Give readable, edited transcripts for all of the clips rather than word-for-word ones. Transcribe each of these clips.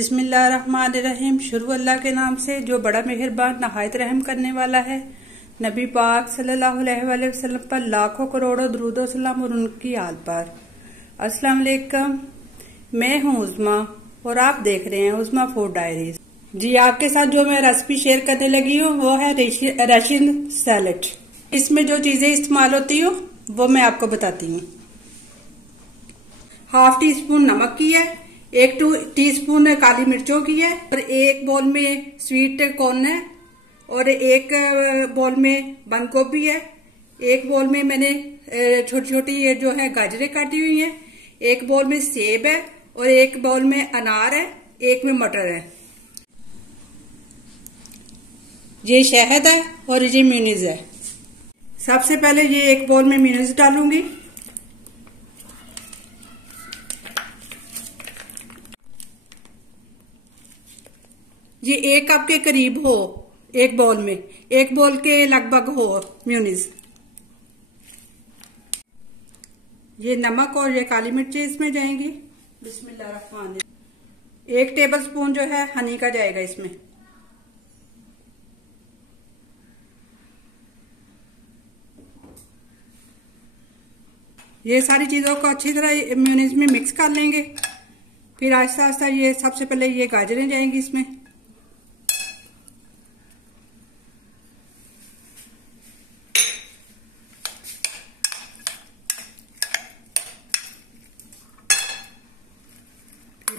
बिस्मिल्लाहिर्रहमानिर्रहीम। शुरू अल्लाह के नाम से जो बड़ा मेहरबान नहायत रहम करने वाला है। नबी पाक सल्लल्लाहु अलैहि वसल्लम पर लाखों करोड़ों दुरूद सलाम और उनकी आल पर। अस्सलाम वालेकुम, मैं हूँ उज़मा और आप देख रहे हैं उज़मा फूड डायरीज। जी, आपके साथ जो मैं रेसिपी शेयर करने लगी हूँ वो है रशियन सैलेड। इसमें जो चीजें इस्तेमाल होती हो वो मैं आपको बताती हूँ। हाफ टी स्पून नमक की है, 1 टीस्पून काली मिर्चों की है, और 1 बाउल में स्वीट कॉर्न है, और 1 बाउल में बंद गोभी है, 1 बाउल में मैंने छोटी छोटी जो है गाजरें काटी हुई हैं, 1 बाउल में सेब है, और 1 बाउल में अनार है, 1 में मटर है। ये शहद है और ये मेयोनीज है। सबसे पहले ये 1 बाउल में मेयोनीज डालूंगी। ये 1 कप के करीब हो, 1 बाउल में 1 बाउल के लगभग हो मेयोनीज। ये नमक और ये काली मिर्ची इसमें जाएंगी। बिस्मिल्लाहिर्रहमानिर्रहीम। 1 टेबल स्पून जो है हनी का जाएगा इसमें। ये सारी चीजों को अच्छी तरह मेयोनीज में मिक्स कर लेंगे। फिर आहिस्ता आहिस्ता ये सबसे पहले ये गाजरें जाएंगी इसमें।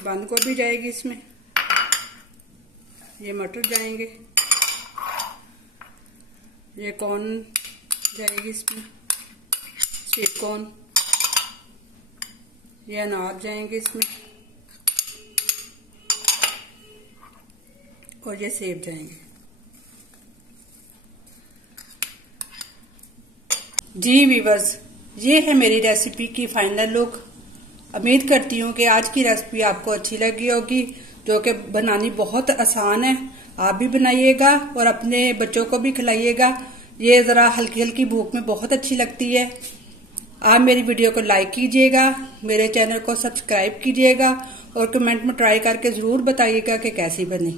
बंद गोभी जाएगी इसमें, ये मटर जाएंगे, ये कॉर्न जाएगी इसमें, स्वीट कॉर्न, ये अनार जाएंगे इसमें, और ये सेब जाएंगे। जी वीवर्स, ये है मेरी रेसिपी की फाइनल लुक। उम्मीद करती हूँ कि आज की रेसिपी आपको अच्छी लगी होगी, जो कि बनानी बहुत आसान है। आप भी बनाइएगा और अपने बच्चों को भी खिलाइएगा। ये जरा हल्की हल्की भूख में बहुत अच्छी लगती है। आप मेरी वीडियो को लाइक कीजिएगा, मेरे चैनल को सब्सक्राइब कीजिएगा, और कमेंट में ट्राई करके जरूर बताइएगा कि कैसी बनी।